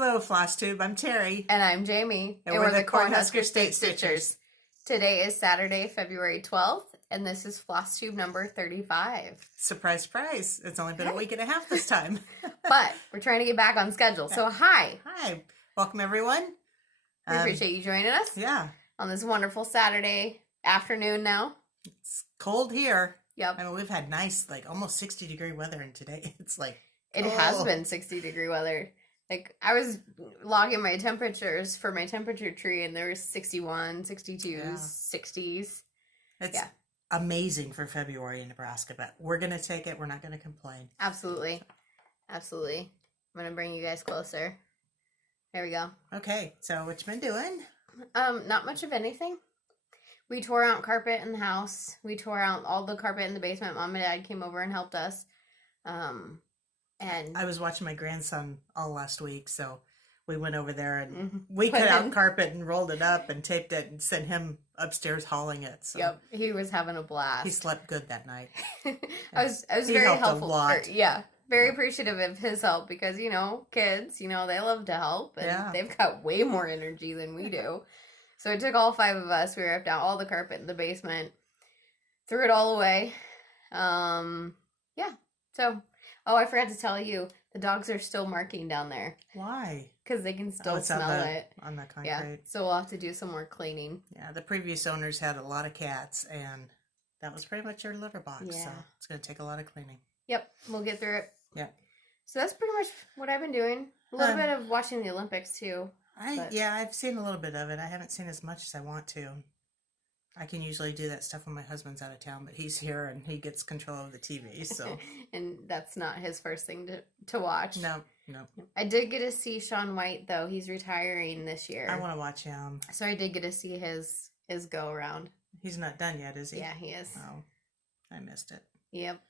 Hello, Flosstube. I'm Terry. And I'm Jamie. And we're the Cornhusker State Stitchers. Today is Saturday, February 12th, and this is Flosstube number 35. Surprise, surprise. It's only been a week and a half this time. But we're trying to get back on schedule. So hi. Hi. Welcome, everyone. We appreciate you joining us. Yeah. On this wonderful Saturday afternoon now. It's cold here. Yep. I mean, we've had nice, like, almost 60-degree weather, and today it's like... It has been 60-degree weather. Like, I was logging my temperatures for my temperature tree, and there was 61, 62s, 60s. It's amazing for February in Nebraska, but we're going to take it. We're not going to complain. Absolutely. Absolutely. I'm going to bring you guys closer. There we go. Okay, so what you been doing? Not much of anything. We tore out carpet in the house. We tore out all the carpet in the basement. Mom and Dad came over and helped us. And I was watching my grandson all last week, so we went over there and we cut out carpet and rolled it up and taped it and sent him upstairs hauling it. So yep, he was having a blast. He slept good that night. I was very helpful. Very appreciative of his help because, you know, kids, you know, they love to help and they've got way more energy than we do. So it took all 5 of us. We ripped out all the carpet in the basement, threw it all away. So... Oh, I forgot to tell you, the dogs are still marking down there. Why? Because they can still smell it. On the concrete. Yeah, so we'll have to do some more cleaning. Yeah, the previous owners had a lot of cats, and that was pretty much their litter box. Yeah. So it's going to take a lot of cleaning. Yep, we'll get through it. Yep. So that's pretty much what I've been doing. A little bit of watching the Olympics, too. I've seen a little bit of it. I haven't seen as much as I want to. I can usually do that stuff when my husband's out of town, but he's here and he gets control of the TV, so. And that's not his first thing to watch. No. I did get to see Shaun White, though. He's retiring this year. I want to watch him. So I did get to see his go-around. He's not done yet, is he? Yeah, he is. Oh, I missed it. Yep.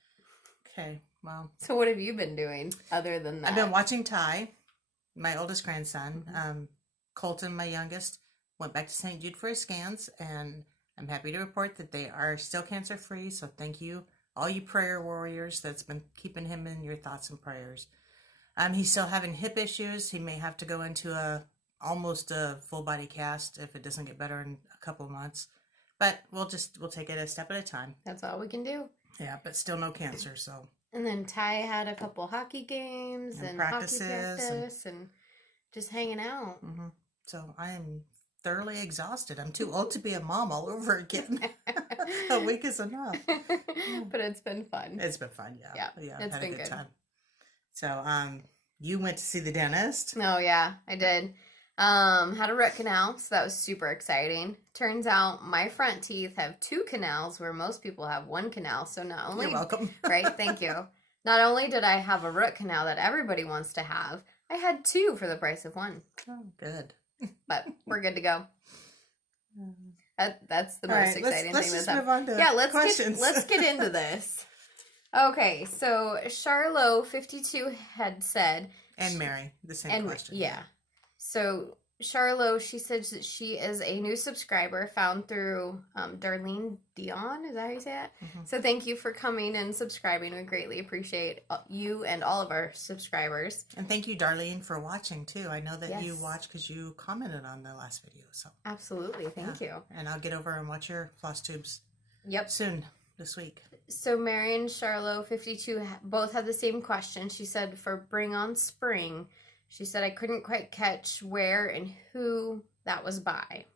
Okay, well. So what have you been doing other than that? I've been watching Ty, my oldest grandson. Colton, my youngest, went back to St. Jude for his scans, and I'm happy to report that they are still cancer-free, so thank you, all you prayer warriors that's been keeping him in your thoughts and prayers. He's still having hip issues. He may have to go into almost a full-body cast if it doesn't get better in a couple of months. But we'll take it a step at a time. That's all we can do. Yeah, but still no cancer, so. And then Ty had a couple hockey games and practices hockey practice and just hanging out. So I'm thoroughly exhausted. I'm too old to be a mom all over again. A week is enough. But it's been fun. It's been fun, yeah. It's had been a good time. So, you went to see the dentist. Oh, yeah, I did. Had a root canal, so that was super exciting. Turns out my front teeth have 2 canals where most people have 1 canal. So not only... You're welcome. Right, thank you. Not only did I have a root canal that everybody wants to have, I had 2 for the price of 1. Oh, good. But we're good to go. That's the most exciting thing that's happened. Let's get into this. Okay, so Charlo52 had said, and Mary, the same question. Yeah. So Charlo, she said that she is a new subscriber found through Darlene Dion. Is that how you say it? So thank you for coming and subscribing. We greatly appreciate you and all of our subscribers. And thank you, Darlene, for watching too. I know that you watched because you commented on the last video. So absolutely, thank you. And I'll get over and watch your Flosstubes. Yep. Soon this week. So Mary and Charlo52 both had the same question. She said for Bring on Spring. She said, I couldn't quite catch where and who that was by.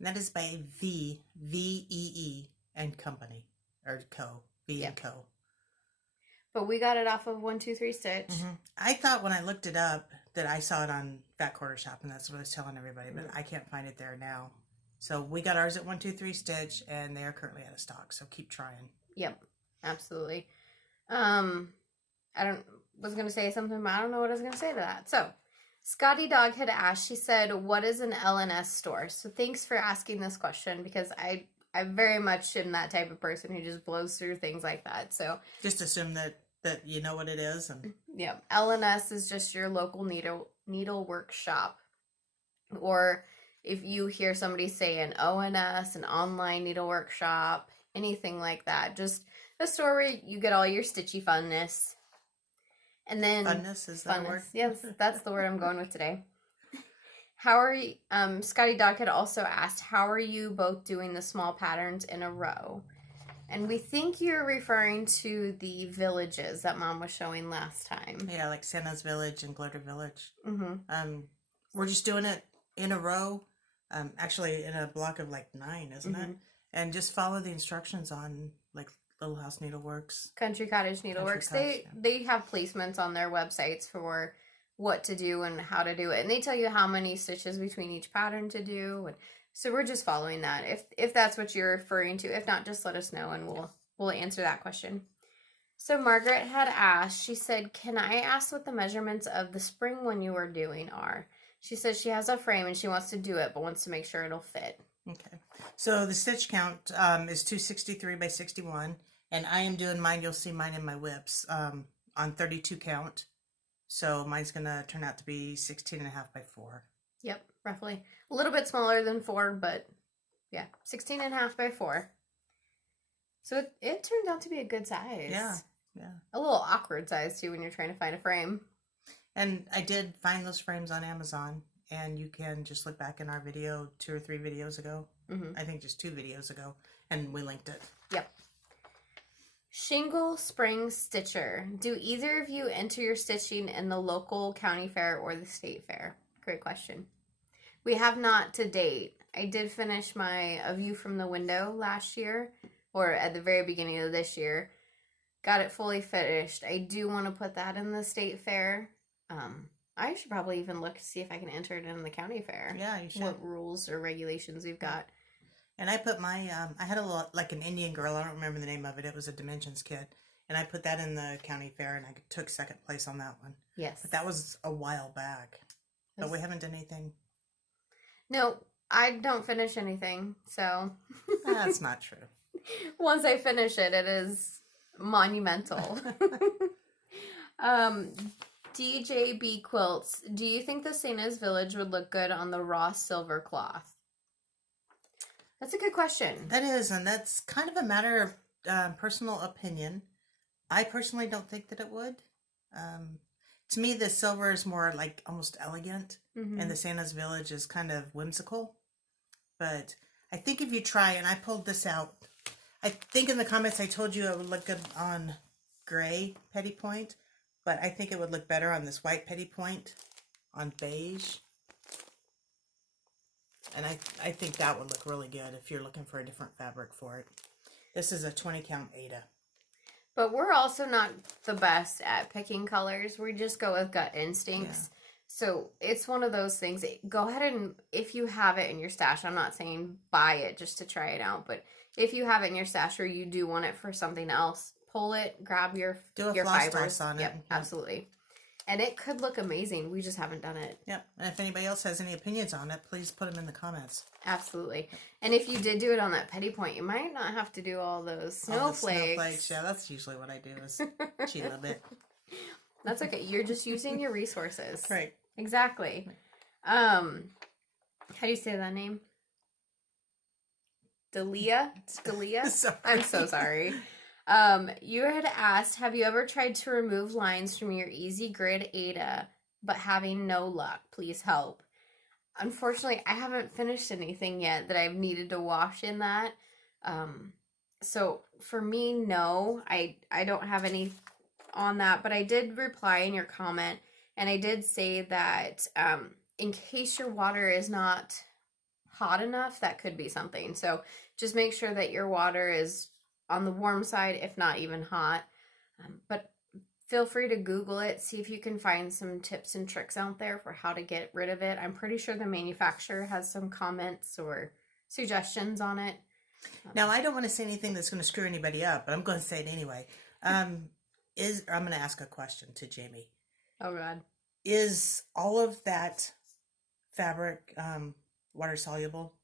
That is by VEE and Company, or Co. V and Co. But we got it off of 123 Stitch. I thought when I looked it up that I saw it on Fat Quarter Shop, and that's what I was telling everybody, but I can't find it there now. So we got ours at 123 Stitch, and they are currently out of stock, so keep trying. Yep, absolutely. Was going to say something, but I don't know what I was going to say to that. So, Scotty Dog had asked, she said, what is an LNS store? So, thanks for asking this question, because I very much am that type of person who just blows through things like that. So, just assume that you know what it is. And yeah, LNS is just your local needle workshop. Or if you hear somebody say an ONS, an online needle workshop, anything like that, just a store where you get all your stitchy funness. And then funness, is that a word? Yes, that's the word I'm going with today. How are you, Scotty Doc had also asked, how are you both doing the small patterns in a row? And we think you're referring to the villages that Mom was showing last time. Yeah, like Santa's Village and Glitter Village. We're just doing it in a row, actually in a block of like 9, isn't it? And just follow the instructions on like Little House Needleworks. Country Cottage Needleworks. They have placements on their websites for what to do and how to do it. And they tell you how many stitches between each pattern to do. And so we're just following that. If that's what you're referring to. If not, just let us know and we'll answer that question. So Margaret had asked, she said, can I ask what the measurements of the spring one you are doing are? She says she has a frame and she wants to do it, but wants to make sure it'll fit. Okay. So the stitch count is 263 by 61. And I am doing mine, you'll see mine in my whips, on 32 count. So mine's going to turn out to be 16 and a half by 4. Yep, roughly. A little bit smaller than 4, but yeah, 16 and a half by 4. So it turned out to be a good size. Yeah. A little awkward size, too, when you're trying to find a frame. And I did find those frames on Amazon. And you can just look back in our video 2 or 3 videos ago. I think just 2 videos ago. And we linked it. Yep. Shingle Spring Stitcher. Do either of you enter your stitching in the local county fair or the state fair? Great question. We have not to date. I did finish my A View from the Window last year, or at the very beginning of this year. Got it fully finished. I do want to put that in the state fair. I should probably even look to see if I can enter it in the county fair. Yeah, you should. What rules or regulations we've got. And I put my, I had a little, like an Indian girl, I don't remember the name of it. It was a Dimensions kit. And I put that in the county fair and I took 2nd place on that one. Yes. But that was a while back. But we haven't done anything. No, I don't finish anything, so. That's not true. Once I finish it, it is monumental. DJB Quilts, do you think the Cena's Village would look good on the raw silver cloth? That's a good question. That is, and that's kind of a matter of personal opinion. I personally don't think that it would. To me, the silver is more like almost elegant, and the Santa's Village is kind of whimsical. But I think if you try, and I pulled this out, I think in the comments I told you it would look good on gray petty point, but I think it would look better on this white petty point on beige. And I think that would look really good if you're looking for a different fabric for it. This is a 20 count Ada. But we're also not the best at picking colors. We just go with gut instincts. Yeah. So it's one of those things. Go ahead and, if you have it in your stash, I'm not saying buy it just to try it out, but if you have it in your stash or you do want it for something else, pull it, grab your fibers on it. Yep, absolutely. And it could look amazing. We just haven't done it. Yep. And if anybody else has any opinions on it, please put them in the comments. Absolutely. And if you did do it on that petty point, you might not have to do all those snowflakes. Yeah, that's usually what I do is cheat a bit. That's okay. You're just using your resources. Right. Exactly. How do you say that name? Delia? Sorry. I'm so sorry. You had asked, have you ever tried to remove lines from your Easy Grid Ada, but having no luck? Please help. Unfortunately, I haven't finished anything yet that I've needed to wash in that. So for me, no, I don't have any on that, but I did reply in your comment, and I did say that in case your water is not hot enough, that could be something. So just make sure that your water is on the warm side, if not even hot. But feel free to Google it, see if you can find some tips and tricks out there for how to get rid of it. I'm pretty sure the manufacturer has some comments or suggestions on it. Now, I don't want to say anything that's going to screw anybody up, but I'm going to say it anyway. I'm going to ask a question to Jamie. Oh, God. Is all of that fabric water soluble?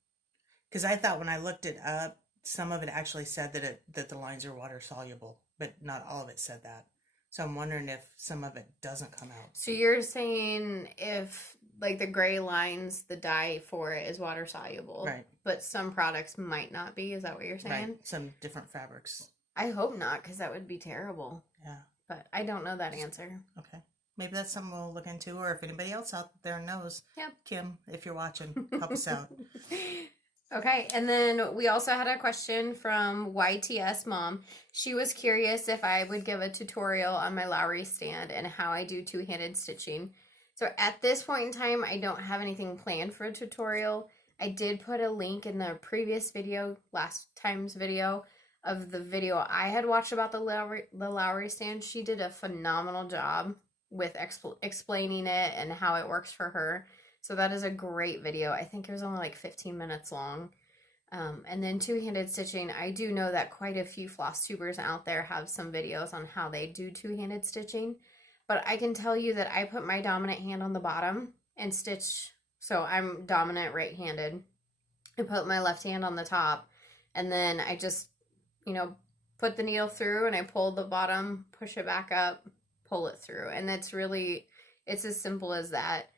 Because I thought when I looked it up, some of it actually said that the lines are water soluble, but not all of it said that. So I'm wondering if some of it doesn't come out. So you're saying if, like, the gray lines, the dye for it is water soluble. Right. But some products might not be. Is that what you're saying? Right. Some different fabrics. I hope not, because that would be terrible. Yeah. But I don't know that answer. Okay. Maybe that's something we'll look into, or if anybody else out there knows. Yep. Kim, if you're watching, help us out. Okay, and then we also had a question from YTS Mom. She was curious if I would give a tutorial on my Lowry stand and how I do two-handed stitching. So at this point in time, I don't have anything planned for a tutorial. I did put a link in the previous video, last time's video, of the video I had watched about the Lowry stand. She did a phenomenal job with explaining it and how it works for her. So that is a great video. I think it was only like 15 minutes long. And then two-handed stitching, I do know that quite a few floss tubers out there have some videos on how they do two-handed stitching. But I can tell you that I put my dominant hand on the bottom and stitch. So I'm dominant right-handed. I put my left hand on the top. And then I just, you know, put the needle through and I pull the bottom, push it back up, pull it through. And it's as simple as that.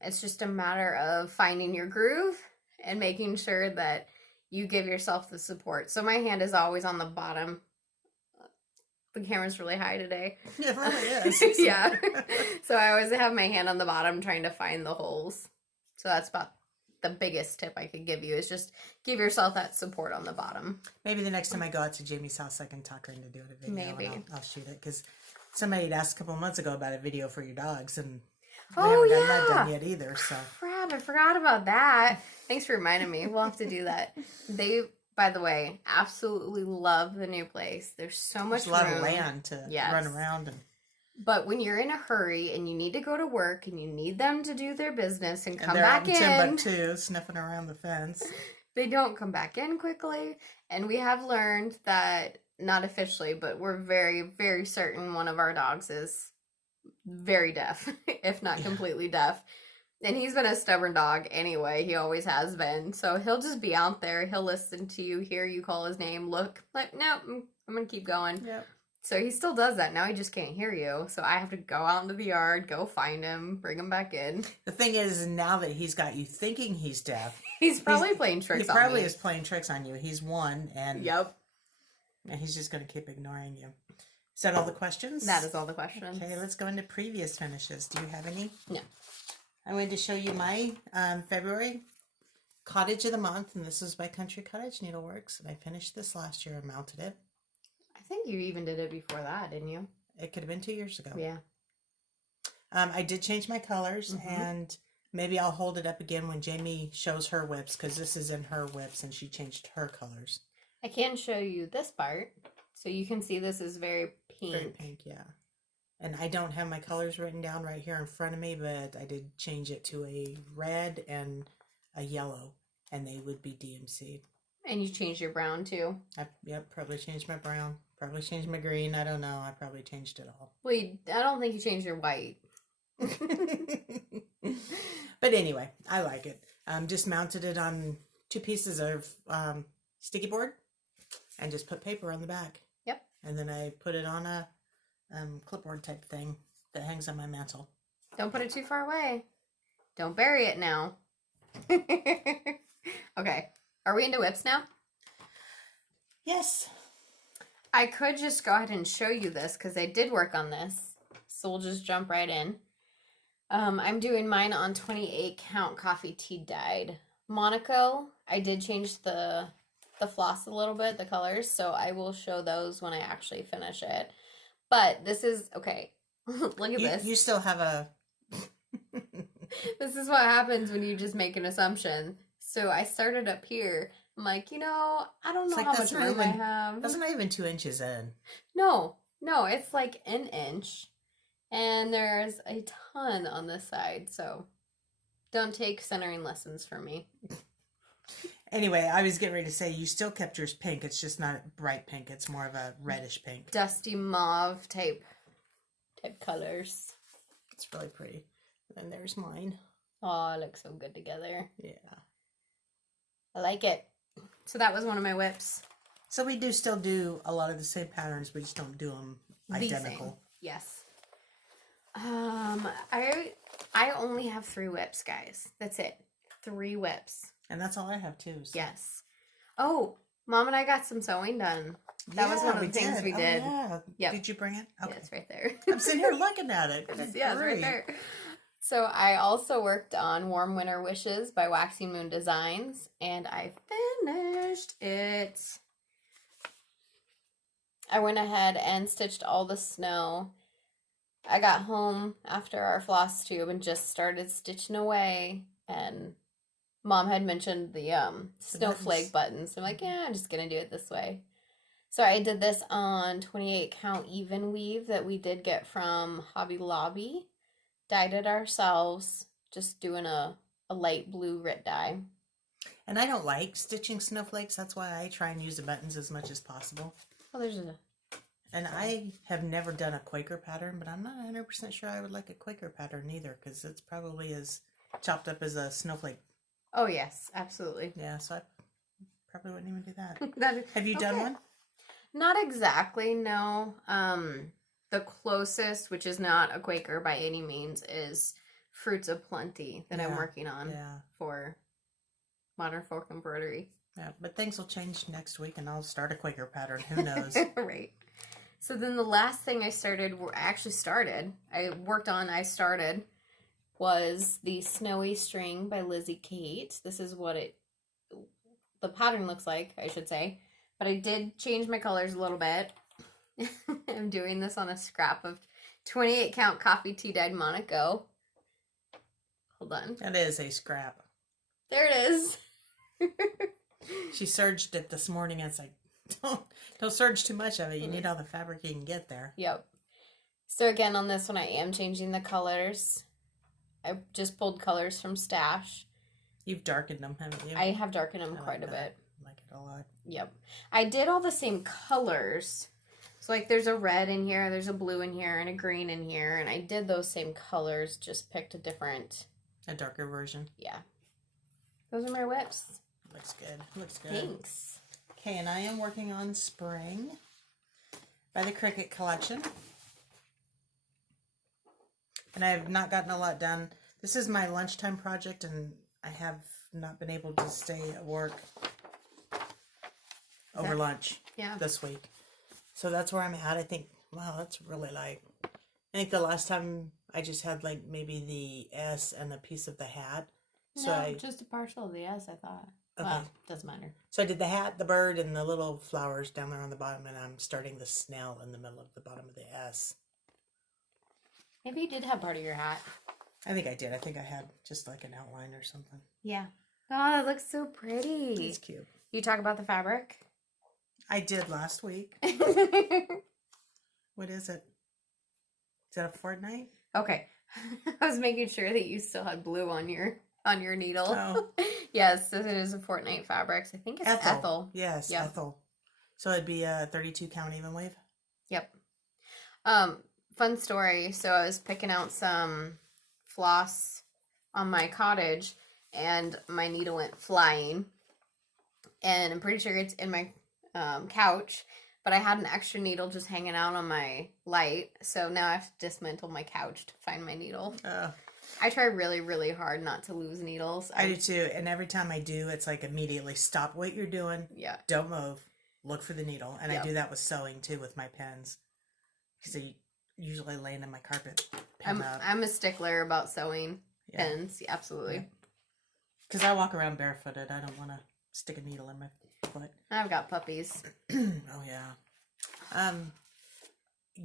It's just a matter of finding your groove and making sure that you give yourself the support. So my hand is always on the bottom. The camera's really high today. It really is. Yeah. So I always have my hand on the bottom trying to find the holes. So that's about the biggest tip I could give you, is just give yourself that support on the bottom. Maybe the next time I go out to Jamie's house, I can talk her into doing a video. Maybe. And I'll shoot it, because somebody had asked a couple of months ago about a video for your dogs, and we Oh, haven't gotten yeah. that done yet either. So Crap, I forgot about that. Thanks for reminding me. We'll have to do that. They, by the way, absolutely love the new place. There's so much there's a lot room. of land to run around. But when you're in a hurry and you need to go to work and you need them to do their business and come they're back out in Timbuktu, sniffing around the fence. they don't come back in quickly. And we have learned that, not officially, but we're very, very certain one of our dogs is very deaf, if not completely deaf. And he's been a stubborn dog anyway. He always has been. So he'll just be out there. He'll listen to you, hear you call his name, look, like, nope, I'm going to keep going. Yep. So he still does that. Now he just can't hear you. So I have to go out into the yard, go find him, bring him back in. The thing is, now that he's got you thinking he's deaf, He's probably playing tricks on me. He probably is playing tricks on you. He's one, and Yep. And he's just going to keep ignoring you. Is that all the questions? That is all the questions. Okay, let's go into previous finishes. Do you have any? No. I'm going to show you my February Cottage of the Month, and this is by Country Cottage Needleworks. And I finished this last year and mounted it. I think you even did it before that, didn't you? It could have been 2 years ago. Yeah. I did change my colors, and maybe I'll hold it up again when Jamie shows her whips, because this is in her whips, and she changed her colors. I can show you this part, so you can see this is very pink. Very pink, yeah. And I don't have my colors written down right here in front of me, but I did change it to a red and a yellow, and they would be DMC. And you changed your brown too? Yep, probably changed my brown. Probably changed my green. I don't know. I probably changed it all. Well, I don't think you changed your white. But anyway, I like it. Just mounted it on 2 pieces of sticky board and just put paper on the back. Yep. And then I put it on a clipboard type thing that hangs on my mantle. Don't put it too far away. Don't bury it now. Okay. Are we into whips now? Yes. I could just go ahead and show you this because I did work on this. So we'll just jump right in. I'm doing mine on 28 count coffee tea dyed Monaco. I did change the floss a little bit, the colors, so I will show those when I actually finish it. But this is, okay, look at this. You still have a... This is what happens when you just make an assumption. So I started up here. I'm like, I don't know how much room I have. That's not even 2 inches in. No, it's like an inch. And there's a ton on this side, so don't take centering lessons from me. Anyway, I was getting ready to say, you still kept yours pink. It's just not bright pink. It's more of a reddish pink. Dusty mauve type colors. It's really pretty. And there's mine. Oh, it looks so good together. Yeah. I like it. So that was one of my whips. So we do still do a lot of the same patterns, but just don't do them identical. Yes. I only have 3 whips, guys. That's it. 3 whips. And that's all I have too. So. Yes. Oh, Mom and I got some sewing done That was one of the things we did. Yeah. Yep. Did you bring it? Okay. Yeah, it's right there. I'm sitting here looking at it. It's right there. So I also worked on Warm Winter Wishes by Waxing Moon Designs, and I finished it. I went ahead and stitched all the snow. I got home after our Flosstube and just started stitching away, and Mom had mentioned the Snowflake Buttons. I'm like, yeah, I'm just going to do it this way. So I did this on 28 count even weave that we did get from Hobby Lobby. Dyed it ourselves, just doing a light blue Rit dye. And I don't like stitching snowflakes. That's why I try and use the buttons as much as possible. Well, there's a... And I have never done a Quaker pattern, but I'm not 100% sure I would like a Quaker pattern either, because it's probably as chopped up as a snowflake. Oh, yes, absolutely. Yeah, so I probably wouldn't even do that. Have you done one? Not exactly, no. The closest, which is not a Quaker by any means, is Fruits of Plenty that I'm working on for Modern Folk Embroidery. Yeah, but things will change next week and I'll start a Quaker pattern. Who knows? Right. So then the last thing I started was the Snowy String by Lizzie Kate. This is what the pattern looks like, I should say. But I did change my colors a little bit. I'm doing this on a scrap of 28 count coffee tea dyed Monaco. Hold on. That is a scrap. There it is. She serged it this morning. It's like, don't serge too much of it. You need all the fabric you can get there. Yep. So again, on this one, I am changing the colors. I just pulled colors from Stash. You've darkened them, haven't you? I have darkened them quite a bit. I like it a lot. Yep. I did all the same colors. So, like, there's a red in here, there's a blue in here, and a green in here. And I did those same colors, just picked a different... A darker version. Yeah. Those are my whips. Looks good. Looks good. Thanks. Okay, and I am working on Spring by the Cricket Collection. And I have not gotten a lot done. This is my lunchtime project, and I have not been able to stay at work over lunch this week. So that's where I'm at. I think, wow, that's really light. I think the last time I just had like maybe the S and a piece of the hat. So no, just a partial of the S, I thought. Okay. Well, doesn't matter. So I did the hat, the bird, and the little flowers down there on the bottom, and I'm starting the snail in the middle of the bottom of the S. Maybe you did have part of your hat. I think I did. I think I had just like an outline or something. Yeah. Oh, that looks so pretty. It's cute. You talk about the fabric? I did last week. What is it? Is that a fortnight? Okay. I was making sure that you still had blue on your needle. Oh. Yes, it is a fortnight fabrics. I think it's Ethel. Yes, yep. Ethel. So it'd be a 32 count even wave? Yep. Fun story. So I was picking out some floss on my cottage and my needle went flying. And I'm pretty sure it's in my couch, but I had an extra needle just hanging out on my light. So now I have to dismantle my couch to find my needle. I try really, really hard not to lose needles. I do too. And every time I do, it's like immediately stop what you're doing. Yeah. Don't move. Look for the needle. And I do that with sewing too with my pens. Because they usually laying in my carpet. I'm a stickler about sewing pens. Yeah, absolutely. Because I walk around barefooted. I don't want to stick a needle in my foot. I've got puppies. Oh, yeah.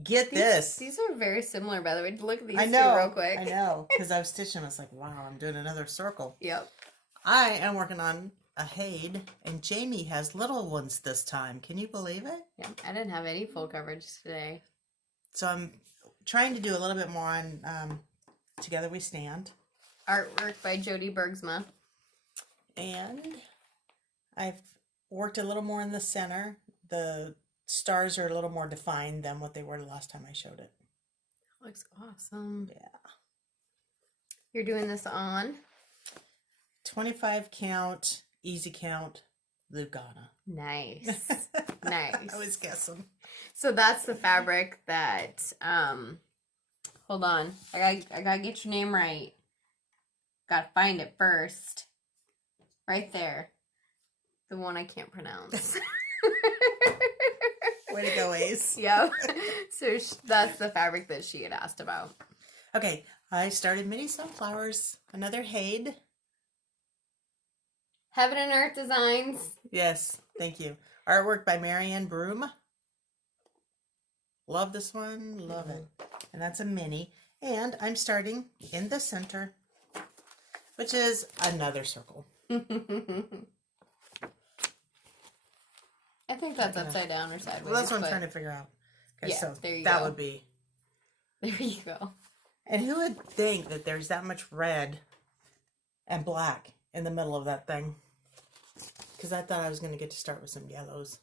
Get this. These are very similar, by the way. Look at these two real quick. I know. Because I was stitching. I was like, wow, I'm doing another circle. Yep. I am working on a Haid, and Jamie has little ones this time. Can you believe it? Yeah, I didn't have any full coverage today. So I'm trying to do a little bit more on Together We Stand. Artwork by Jody Bergsma. And I've worked a little more in the center. The stars are a little more defined than what they were the last time I showed it. Looks awesome. Yeah. You're doing this on? 25 count, easy count, Lugana. Nice. Nice. I was guessing. So that's the fabric that, hold on. I gotta get your name right. Gotta find it first. Right there. The one I can't pronounce. Way to go, Ace. Yep. So that's the fabric that she had asked about. Okay, I started mini sunflowers. Another Hade. Heaven and Earth Designs. Yes, thank you. Artwork by Marianne Broom. Love this one. Love it. And that's a mini. And I'm starting in the center, which is another circle. I think that's upside down or sideways. Well, that's what I'm trying to figure out. Okay, yeah, so there you that go. would be. There you go. And who would think that there's that much red and black in the middle of that thing? Because I thought I was going to get to start with some yellows.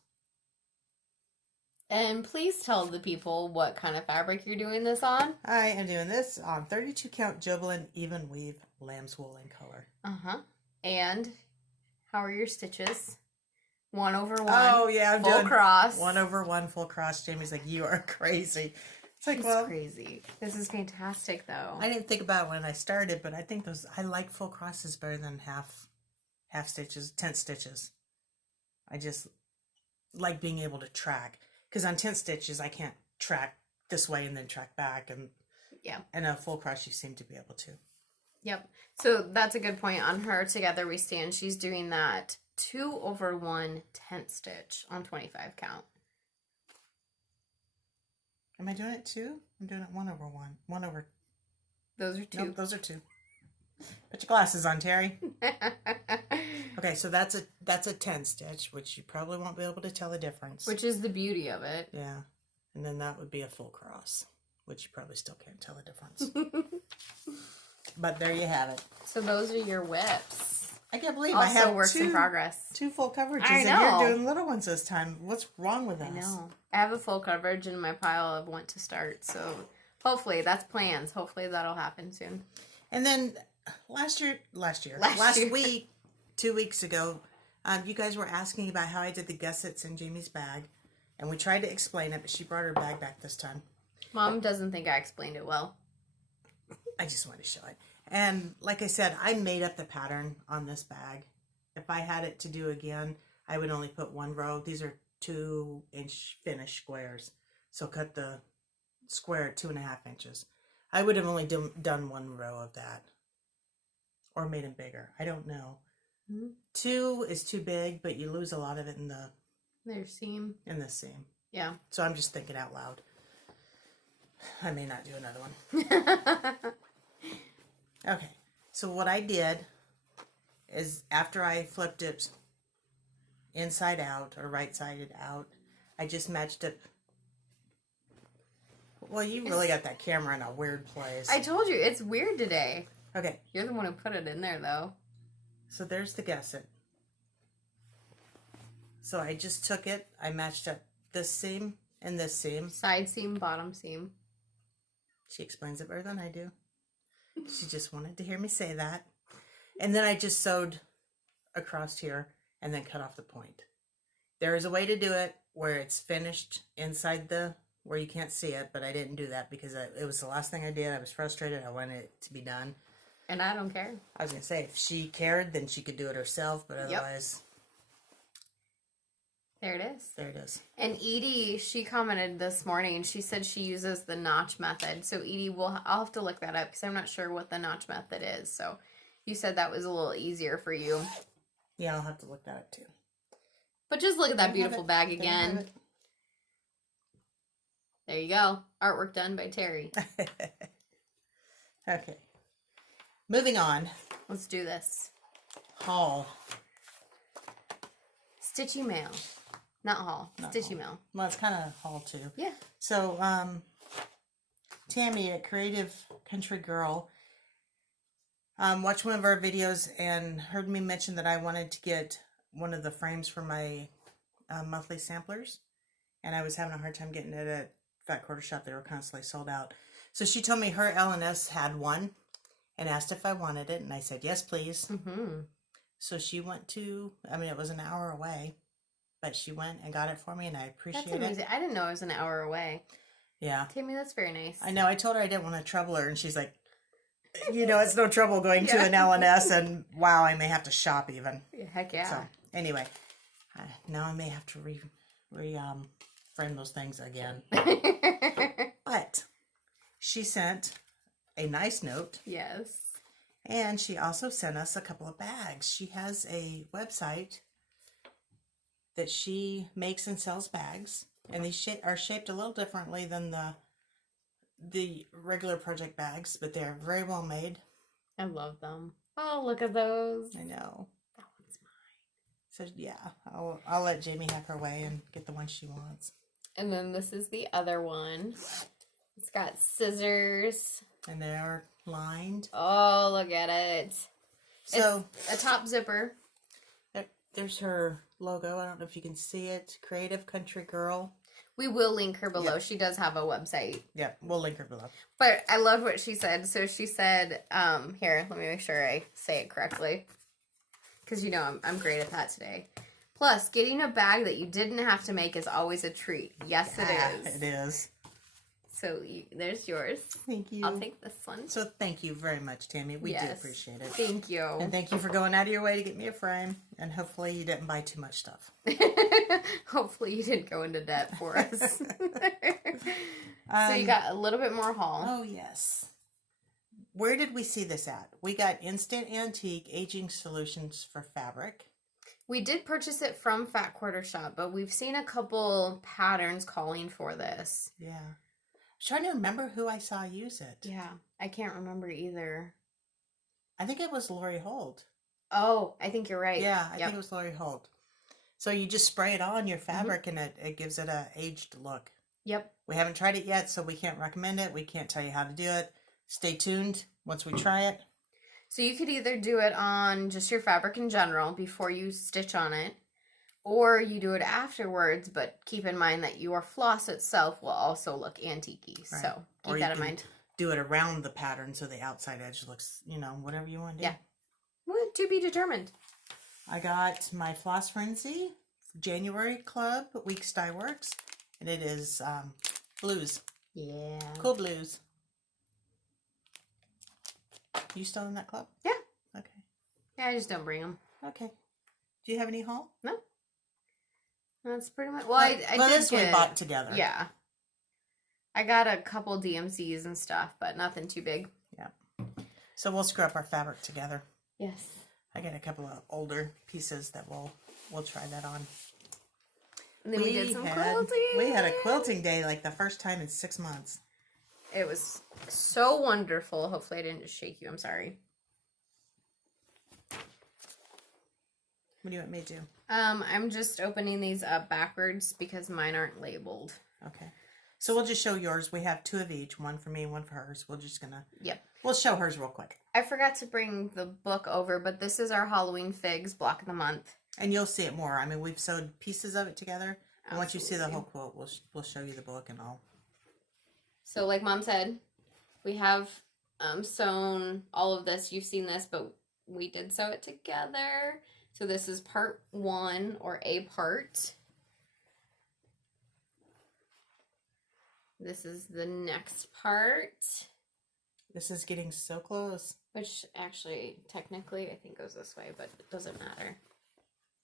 And please tell the people what kind of fabric you're doing this on. I am doing this on 32 count Jobelan even weave lamb's wool in color. And how are your stitches? 1/1. Oh yeah, I'm full doing cross. 1/1 full cross. Jamie's like, you are crazy. It's like, She's well, crazy. This is fantastic, though. I didn't think about it when I started, but I think I like full crosses better than half stitches, 10 stitches. I just like being able to track, because on 10 stitches I can't track this way and then track back, and and a full cross you seem to be able to. Yep. So that's a good point. On her Together We Stand, she's doing that 2/1 10th stitch on 25 count. Am I doing it 2? I'm doing it 1/1. 1 over. Those are 2. Nope, those are 2. Put your glasses on, Terry. Okay, so that's a 10 stitch, which you probably won't be able to tell the difference. Which is the beauty of it. Yeah. And then that would be a full cross, which you probably still can't tell the difference. But there you have it. So those are your whips. I can't believe Also I have works in progress. 2 full coverages, I and know. you're doing little ones this time. What's wrong with us? I know. I have a full coverage in my pile of want to start, so hopefully that's plans. Hopefully that'll happen soon. And then last week, 2 weeks ago, you guys were asking about how I did the gussets in Jamie's bag, and we tried to explain it, but she brought her bag back this time. Mom doesn't think I explained it well. I just wanted to show it. And like I said, I made up the pattern on this bag. If I had it to do again, I would only put 1 row. These are 2-inch finished squares. So cut the square at 2.5 inches. I would have only done 1 row of that. Or made them bigger. I don't know. 2 is too big, but you lose a lot of it in the seam. In the seam. Yeah. So I'm just thinking out loud. I may not do another one. Okay, so what I did is after I flipped it inside out or right-sided out, I just matched it. Well, you really got that camera in a weird place. I told you, it's weird today. Okay. You're the one who put it in there, though. So there's the gusset. So I just took it, I matched up this seam and this seam. Side seam, bottom seam. She explains it better than I do. She just wanted to hear me say that. And then I just sewed across here and then cut off the point. There is a way to do it where it's finished inside where you can't see it, but I didn't do that because it was the last thing I did. I was frustrated. I wanted it to be done. And I don't care. I was going to say, if she cared, then she could do it herself, but otherwise... There it is. There it is. And Edie, she commented this morning. She said she uses the notch method. So Edie, I'll have to look that up because I'm not sure what the notch method is. So you said that was a little easier for you. Yeah, I'll have to look that up too. But just look at that beautiful bag again. There you go. Artwork done by Terry. Okay. Moving on. Let's do this. Haul. Stitchy mail. Not haul. Not Stitchy haul. mail. Well, it's kind of haul too. Yeah. So, Tammy at Creative Country Girl watched one of our videos and heard me mention that I wanted to get one of the frames for my monthly samplers. And I was having a hard time getting it at Fat Quarter Shop. They were constantly sold out. So she told me her L&S had one and asked if I wanted it. And I said, yes, please. Mm-hmm. So she went to, it was an hour away, but she went and got it for me, and I appreciate it. That's amazing. I didn't know it was an hour away. Yeah. Tammy, that's very nice. I know. I told her I didn't want to trouble her, and she's like, it's no trouble going to an L&S, and wow, I may have to shop even. Heck yeah. So, anyway, now I may have to frame those things again. But she sent a nice note. Yes. And she also sent us a couple of bags. She has a website that she makes and sells bags. And these are shaped a little differently than the regular project bags, but they're very well made. I love them. Oh, look at those. I know. That one's mine. So yeah, I'll let Jamie have her way and get the one she wants. And then this is the other one. It's got scissors. And they're lined. Oh, look at it. So it's a top zipper. There's her logo. I don't know if you can see it. Creative Country Girl. We will link her below. Yep. She does have a website. Yeah, we'll link her below. But I love what she said. So she said, here, let me make sure I say it correctly. Because you know I'm great at that today. Plus, getting a bag that you didn't have to make is always a treat. Yes, yeah, it is. It is. So there's yours. Thank you. I'll take this one. So thank you very much, Tammy. We do appreciate it. Thank you. And thank you for going out of your way to get me a frame. And hopefully you didn't buy too much stuff. Hopefully you didn't go into debt for us. So you got a little bit more haul. Oh, yes. Where did we see this at? We got Instant Antique Aging Solutions for Fabric. We did purchase it from Fat Quarter Shop, but we've seen a couple patterns calling for this. Yeah. I was trying to remember who I saw use it. Yeah, I can't remember either. I think it was Lori Holt. Oh, I think you're right. Yeah, I think it was Lori Holt. So you just spray it on your fabric and it gives it a aged look. Yep. We haven't tried it yet, so we can't recommend it. We can't tell you how to do it. Stay tuned once we try it. So you could either do it on just your fabric in general before you stitch on it, or you do it afterwards, but keep in mind that your floss itself will also look antique-y. Right. So keep that in mind. Do it around the pattern so the outside edge looks, whatever you want to do. Yeah. Well, to be determined. I got my Floss Frenzy January Club Weeks Dye Works, and it is blues. Yeah. Cool blues. You still in that club? Yeah. Okay. Yeah, I just don't bring them. Okay. Do you have any haul? No. That's pretty much. Well, I did this we bought together. Yeah. I got a couple DMCs and stuff, but nothing too big. Yeah. So we'll screw up our fabric together. Yes. I got a couple of older pieces that we'll try that on. And then we did some quilting. We had a quilting day like the first time in 6 months. It was so wonderful. Hopefully I didn't just shake you. I'm sorry. What do you want me to do? I'm just opening these up backwards because mine aren't labeled. Okay. So we'll just show yours. We have 2 of each, one for me and one for hers. We're just gonna... Yep. We'll show hers real quick. I forgot to bring the book over, but this is our Halloween Figs Block of the Month. And you'll see it more. I mean, we've sewed pieces of it together. And once you see the whole quote, we'll show you the book and all. So like Mom said, we have sewn all of this. You've seen this, but we did sew it together. So this is part 1 or a part. This is the next part. This is getting so close. Which actually, technically, I think goes this way, but it doesn't matter.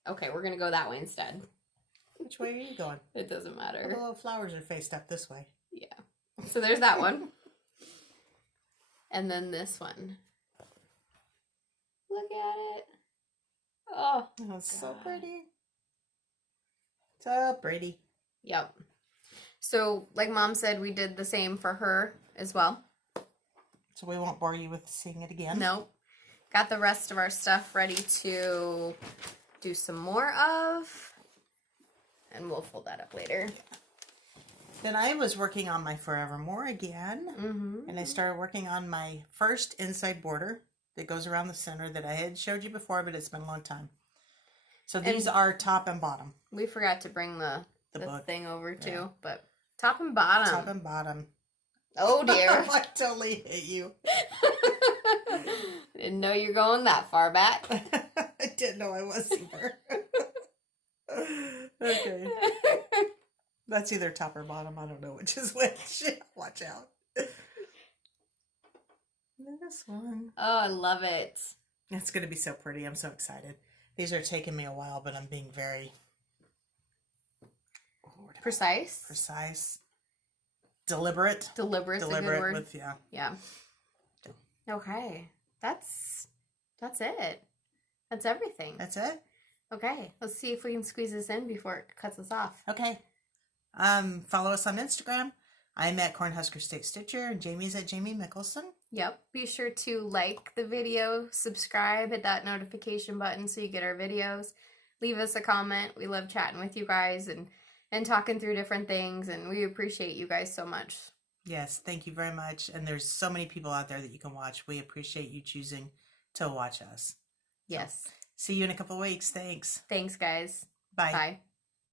Okay, we're going to go that way instead. Which way are you going? It doesn't matter. Well, the little flowers are faced up this way. Yeah. So there's that one. And then this one. Look at it. Oh, it's so pretty. So pretty. Yep. So, like Mom said, we did the same for her as well. So we won't bore you with seeing it again. Nope. Got the rest of our stuff ready to do some more of. And we'll fold that up later. Then I was working on my Forevermore again. Mm-hmm. And I started working on my first inside border that goes around the center that I had showed you before, but it's been a long time. So these are top and bottom. We forgot to bring the thing over too, but top and bottom. Top and bottom. Oh dear. I totally hit you. Didn't know you're going that far back. I didn't know I was either. Okay. That's either top or bottom. I don't know which is which. Watch out. This one. Oh, I love it. It's going to be so pretty. I'm so excited. These are taking me a while, but I'm being very... Oh, where did Precise. Deliberate. Deliberate a good word. With, yeah. Yeah. Okay. That's it. That's everything. That's it. Okay. Let's see if we can squeeze this in before it cuts us off. Okay. Follow us on Instagram. I'm at Cornhusker State Stitcher, and Jamie's at Jamie Mickelson. Yep. Be sure to like the video, subscribe, hit that notification button so you get our videos. Leave us a comment. We love chatting with you guys and talking through different things, and we appreciate you guys so much. Yes, thank you very much. And there's so many people out there that you can watch. We appreciate you choosing to watch us. Yes. So, see you in a couple of weeks. Thanks. Thanks, guys. Bye. Bye.